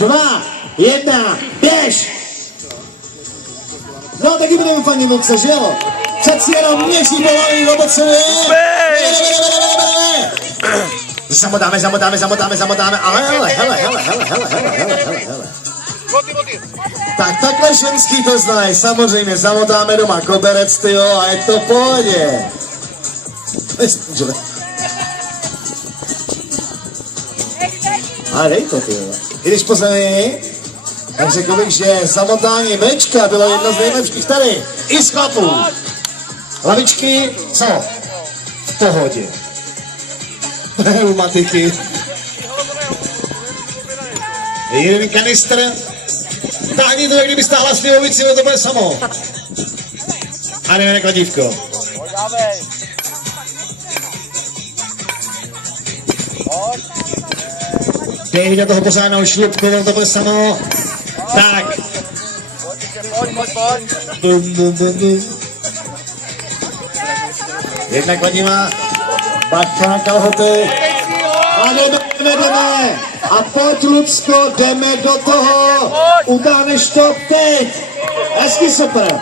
2, 1, běž! No taky budeme fandit Luce, že jo? Přeci jenom měsíc povolení robocuje! Zamotáme, ale hele. Tak takhle ženský to znají, samozřejmě, zamotáme doma koberec, tyjo, a je to v pohodě. Ale dej to, tyjo. I když po zemi, tak řekl bych, že zamotání mečka bylo jedno z nejlepších tady. I z chlapů. Lavičky, co? V pohodě. Pneumatiky. Jeden kanistr. Táhni to, jak kdyby stáhla slivovici, to bude samo. A jdeme na kladívko. Dej do toho pořádnou šlupku, to bude samo. Tak. Bum. Jedna kladivá. Bacha, kalhoty. A jdeme. A pojď, Lucko, jdeme do toho. Utáhneš to teď. Hezky super.